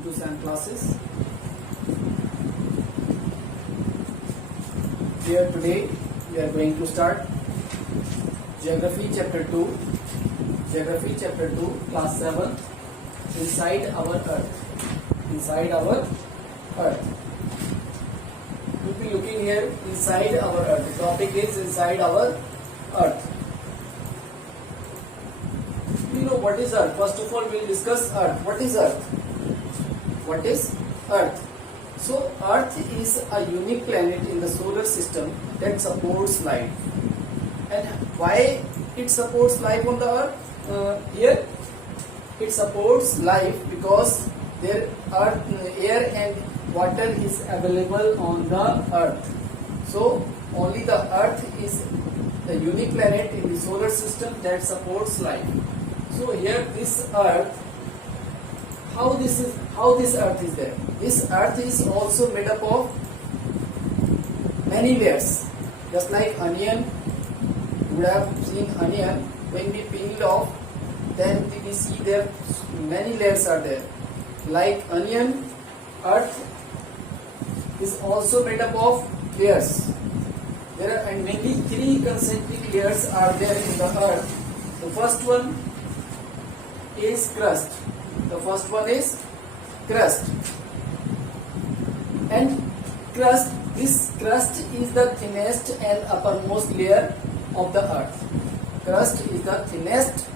welcome to SAM classes. Here today we are going to start Geography chapter 2. Geography chapter 2, class 7. Inside our Earth. Inside our Earth. We'll be looking here inside our Earth. The topic is inside our Earth. You know what is Earth? First of all, we'll discuss Earth. What is Earth? What is Earth? So, Earth is a unique planet in the solar system that supports life. And why it supports life on the Earth? Here, it supports life because there are air and water is available on the Earth. So, only the Earth is the unique planet in the solar system that supports life. So here this Earth, how this Earth is there? This Earth is also made up of many layers. Just like onion, you would have seen onion. When we peel off, then we see there many layers are there. Like onion, Earth is also made up of layers. There are and mainly three concentric layers are there in the Earth. The first one is crust. The first one is crust. And crust, this crust is the thinnest and uppermost layer of the Earth. Crust is the thinnest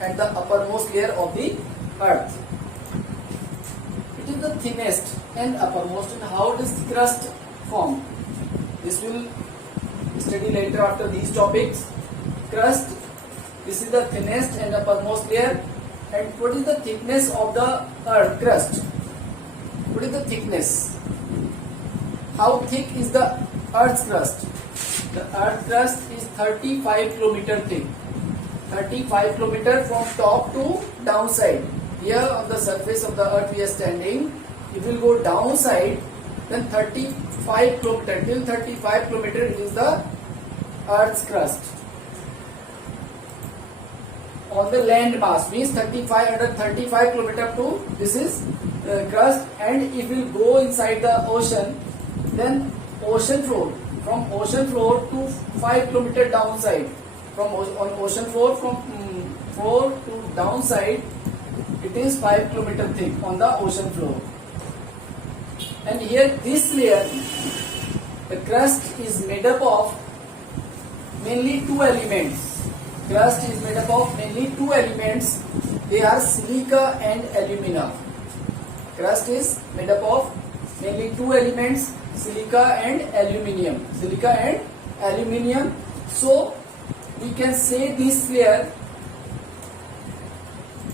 and the uppermost layer of the Earth. It is the thinnest and uppermost. And how does the crust form? This will study later after these topics. Crust, this is the thinnest and uppermost layer. And what is the thickness of the Earth crust? What is the thickness? How thick is the Earth's crust? The Earth crust is 35 kilometer thick. 35 kilometer from top to downside. Here on the surface of the Earth we are standing. It will go downside. Then 35 kilometer till 35 kilometer is the Earth's crust. On the land mass means 35 kilometer to this is crust, and it will go inside the ocean. Then ocean floor, from ocean floor to 5 kilometer downside. From on ocean floor from floor to downside, it is 5 kilometer thick on the ocean floor. And here this layer, the crust is made up of mainly two elements. Crust is made up of mainly two elements. They are silica and alumina. Crust is made up of mainly two elements, silica and aluminium. Silica and aluminium. So we can say this layer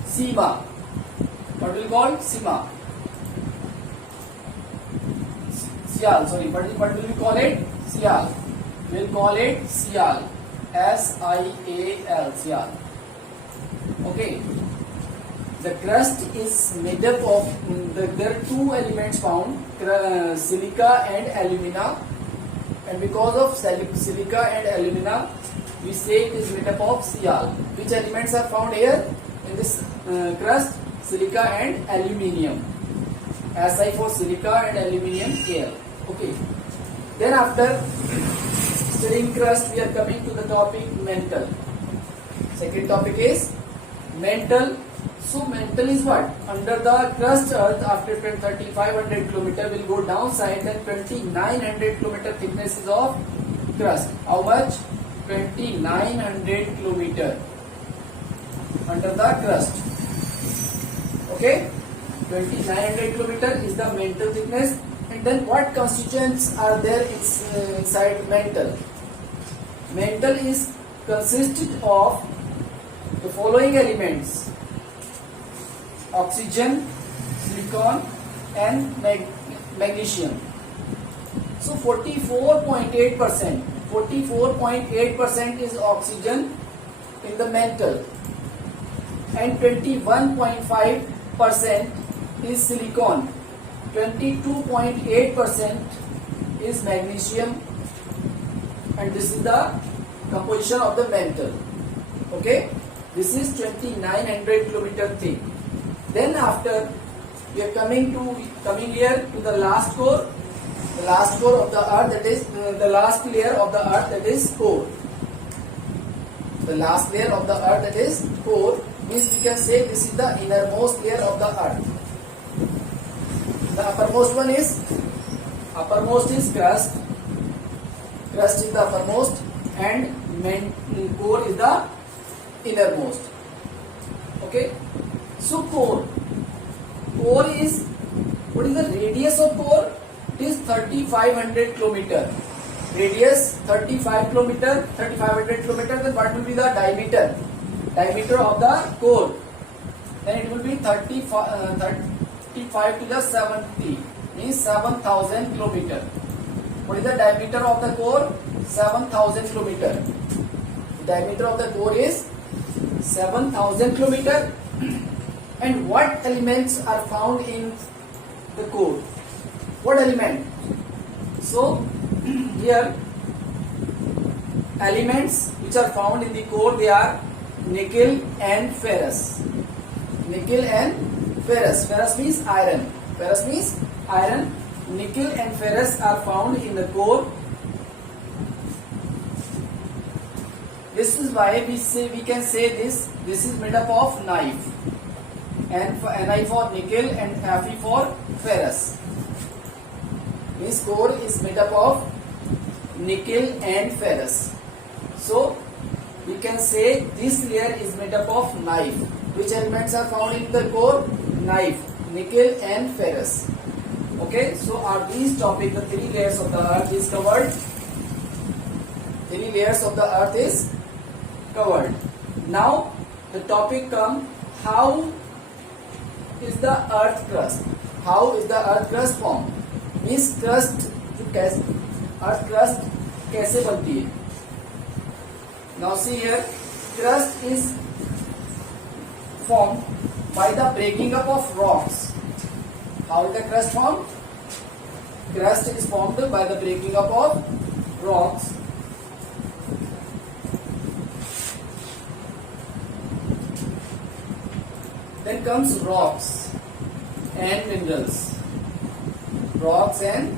Sima. What will call Sima? Sial. Sorry, what will we call it? Sial. We will call it Sial. S-I-A-L, Sial. Okay. The crust is made up of, there are two elements found, silica and alumina. And because of silica and alumina, we say it is made up of Sial. Which elements are found here in this crust? Silica and aluminium. Si for silica and aluminium, Al. Okay. Then after studying crust, we are coming to the topic mantle. Second topic is mantle. So mantle is what? Under the crust Earth, after 3500 kilometer will go downside, then 2900 kilometer thickness is of crust. How much? 2900 kilometer under the crust. Okay? 2900 kilometer is the mantle thickness. And then what constituents are there inside mantle? Mantle is consisted of the following elements: oxygen, silicon and magnesium. So 44.8% is oxygen in the mantle, and 21.5% is silicon. 22.8% is magnesium, and this is the composition of the mantle. Okay, this is 2900 kilometer thick. Then after we are coming here to the last core. The last core of the earth, that is the last layer of the earth, that is core. The last layer of the earth, that is core, means we can say this is the innermost layer of the earth. The uppermost is crust. Crust is the uppermost and core is the innermost. Okay. So core is, what is the radius of core? It is 3500 kilometer. Radius 35 kilometer, 3500 kilometer. Then what will be the diameter? Diameter of the core. Then it will be 35 to the 70, means 7000 kilometer. What is the diameter of the core? 7000 kilometer. The diameter of the core is 7000 kilometer. And what elements are found in the core? What element? So here elements which are found in the core, they are nickel and ferrous. Nickel and ferrous. Ferrous means iron. Ferrous means iron. Nickel and ferrous are found in the core. This is why we can say this is made up of knife. And for Ni for nickel and Fe for ferrous. Means core is made up of nickel and ferrous. So we can say this layer is made up of knife. Which elements are found in the core? Knife, nickel and ferrous. Okay, so are these topics, the three layers of the earth is covered. Three layers of the earth is covered. Now the topic comes, how is the earth crust? How is the earth crust formed? Means crust, earth crust कैसे बनती है? Now see here, crust is formed by the breaking up of rocks. How is the crust formed? Crust is formed by the breaking up of rocks. Then comes rocks and minerals. Rocks and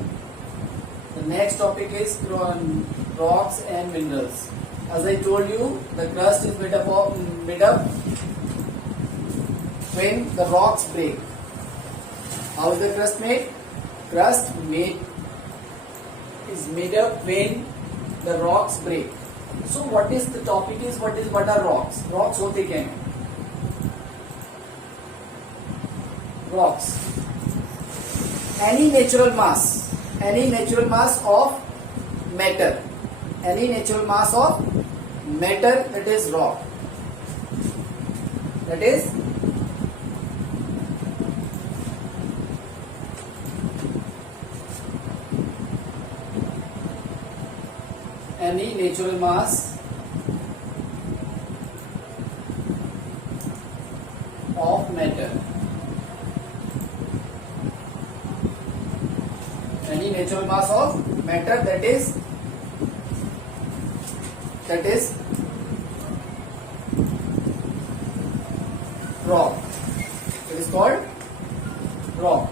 the next topic is rocks and minerals. As I told you, the crust is made up when the rocks break. How is the crust made? Crust is made up when the rocks break. So what is the topic is, what are rocks? Rocks होते क्या हैं? Rocks. Any natural mass of matter. Any natural mass of matter, that is rock. That is any natural mass of matter. Any natural mass of matter, that is rock. It is called rock.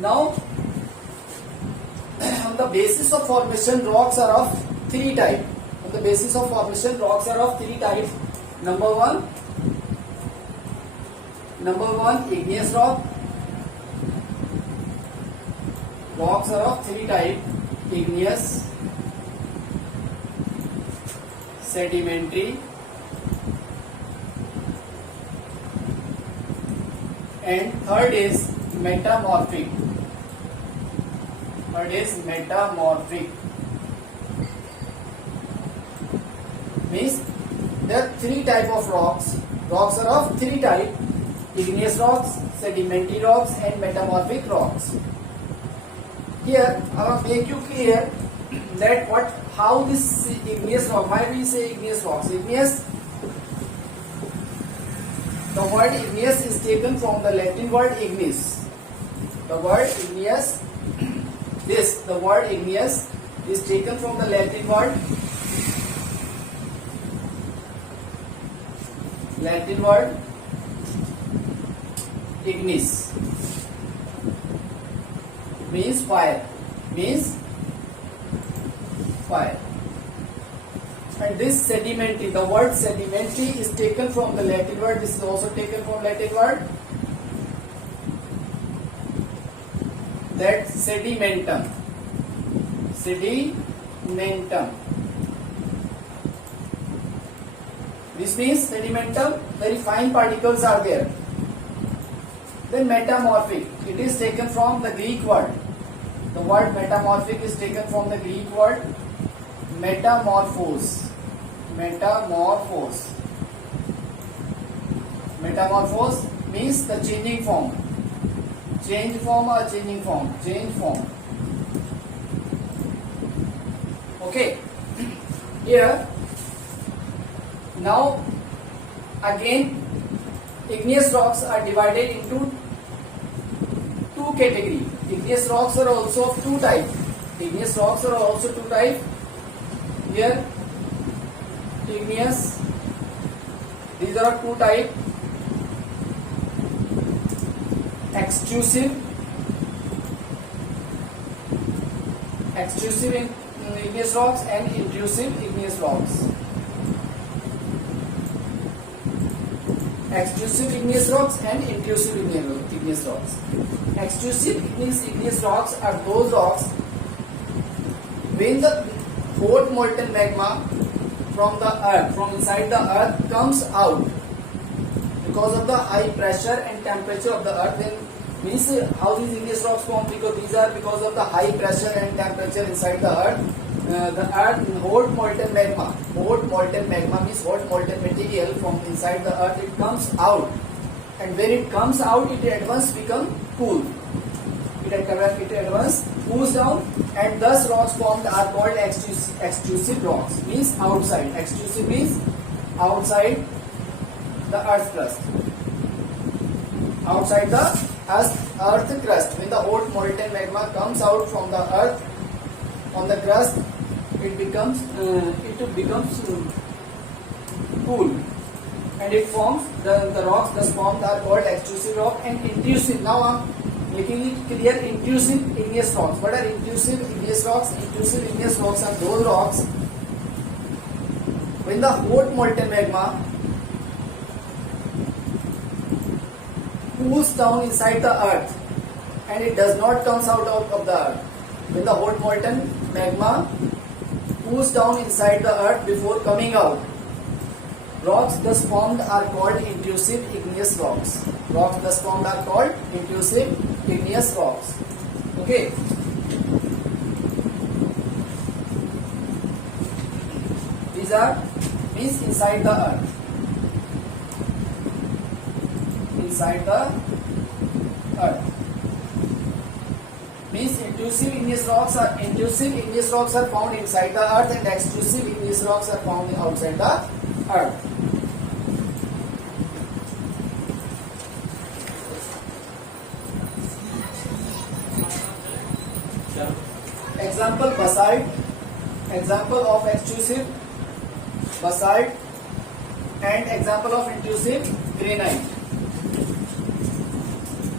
Now, on the basis of formation, rocks are of three types. On the basis of formation, rocks are of three types. Number one, igneous rock. Rocks are of three types: igneous, sedimentary, and third is metamorphic. Means there are three types of rocks. Rocks are of three types: igneous rocks, sedimentary rocks, and metamorphic rocks. Here I will make you clear that how this igneous rock, why we say igneous rocks. Igneous, the word igneous is taken from the Latin word ignis. The word igneous, the word igneous is taken from the Latin word Ignis means fire. Means fire. And this sedimentary, the word sedimentary is taken from the Latin word. This is also taken from Latin word. That sedimentum. Sedimentum. This means sedimentum, very fine particles are there. Then metamorphic. It is taken from the Greek word. The word metamorphic is taken from the Greek word metamorphose. Metamorphose. Metamorphose means the changing form. Change form or changing form? Change form. Okay. Here, now again, igneous rocks are divided into two categories. Igneous rocks are also of two types. Igneous rocks are also two types. Here, igneous. These are two types. Extrusive igneous rocks and intrusive igneous rocks. Extrusive igneous rocks and intrusive igneous rocks. Extrusive igneous rocks are those rocks when the hot molten magma from the earth, from inside the earth comes out because of the high pressure and temperature of the earth. Then means how these igneous rocks form, because these are because of the high pressure and temperature inside the earth. The earth, hot molten magma. Hot molten magma means hot molten material from inside the earth. It comes out, and when it comes out, it at once becomes cool. It at once cools down, and thus rocks formed are called extrusive rocks. Means outside. Extrusive means outside the earth crust. Outside the earth crust. When the hot molten magma comes out from the earth, on the crust, it becomes cool, and it forms the rocks. Thus formed are called extrusive rock and intrusive. Now I am making it clear. Intrusive igneous rocks. What are intrusive igneous rocks? Intrusive igneous rocks are those rocks when the hot molten magma cools down inside the earth and it does not come out of the earth. When the hot molten magma cools down inside the earth before coming out, rocks thus formed are called intrusive igneous rocks. Rocks thus formed are called intrusive igneous rocks. Okay. These are means inside the earth. Inside the earth. Means intrusive igneous rocks are found inside the earth, and extrusive igneous rocks are found outside the earth. Example basalt. Example of extrusive basalt, and example of intrusive granite.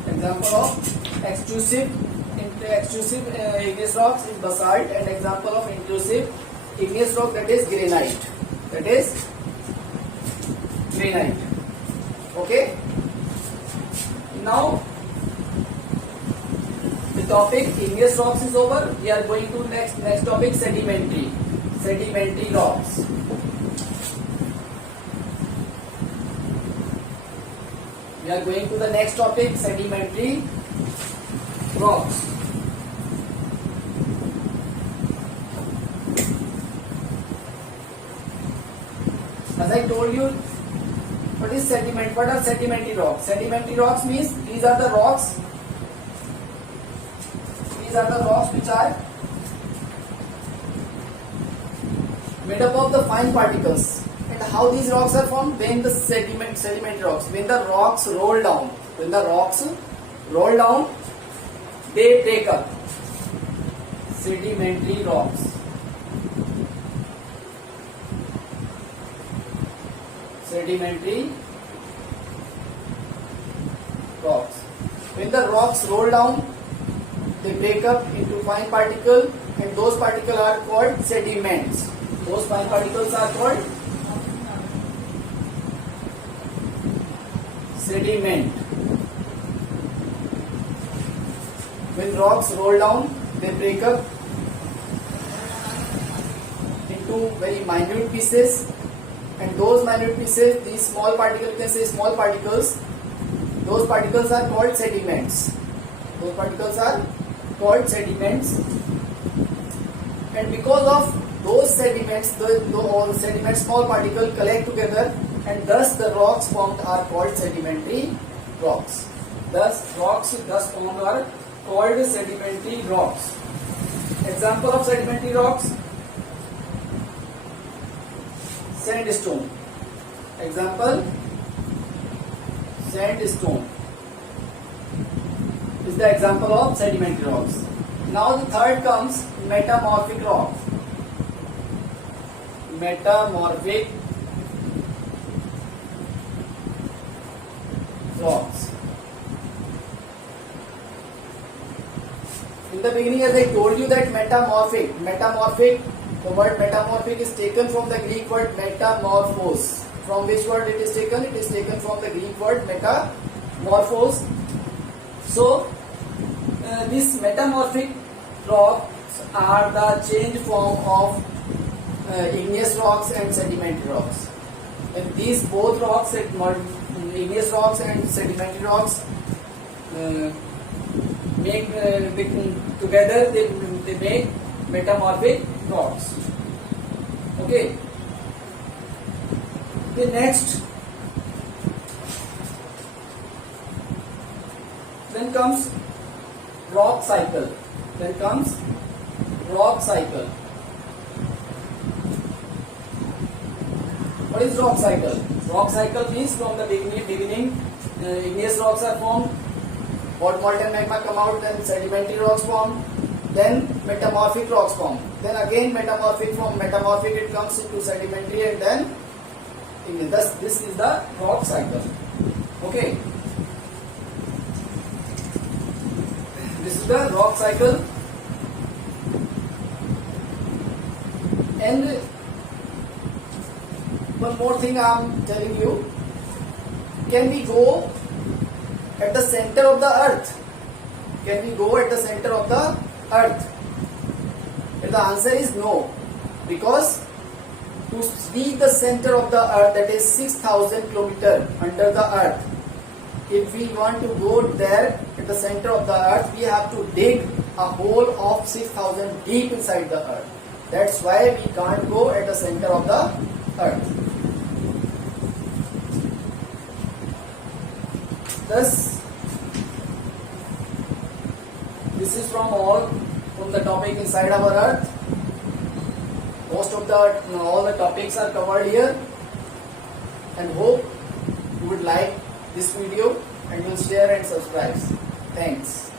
Example of extrusive igneous rocks is basalt, and example of intrusive igneous rock, that is granite. That is granite. Okay. Now the topic igneous rocks is over. We are going to next topic, sedimentary rocks. We are going to the next topic, sedimentary rocks. As I told you, what is sediment? What are sedimentary rocks? Sedimentary rocks means these are the rocks. These are the rocks which are made up of the fine particles. And how these rocks are formed? When the sedimentary rocks, when the rocks roll down, they break up. Sedimentary rocks. Sedimentary rocks. When the rocks roll down, they break up into fine particles, and those particles are called sediments. Those fine particles are called sediment. When rocks roll down, they break up into very minute pieces, and those minute pieces, these small particles, you can say small particles, those particles are called sediments. Those particles are called sediments, and because of those sediments, all sediments, small particles collect together, and thus the rocks formed are called sedimentary rocks. Thus rocks thus formed are called sedimentary rocks. Example of sedimentary rocks: sandstone. Example: sandstone is the example of sedimentary rocks. Now the third comes metamorphic rock. Metamorphic rocks. In the beginning, as I told you that metamorphic, the word metamorphic is taken from the Greek word metamorphos. From which word it is taken? It is taken from the Greek word metamorphos. So, these metamorphic rocks are the change form of igneous rocks and sedimentary rocks. And these both rocks, igneous rocks and sedimentary rocks, make together they make metamorphic rocks. Okay. The next, then comes rock cycle. Then comes rock cycle. What is rock cycle? Rock cycle means from the beginning igneous rocks are formed, hot molten magma come out, then sedimentary rocks form, then metamorphic rocks form, then again metamorphic, from metamorphic it comes into sedimentary, and then thus this is the rock cycle. Okay, this is the rock cycle. And one more thing I am telling you, can we go at the center of the earth? Can we go at the center of the earth? And the answer is no, because to reach the center of the earth, that is 6,000 kilometers under the earth, if we want to go there at the center of the earth, we have to dig a hole of 6,000 deep inside the earth. That's why we can't go at the center of the earth. Thus, this is from the topic inside our earth. Most of all the topics are covered here, and hope you would like this video and will share and subscribe. Thanks.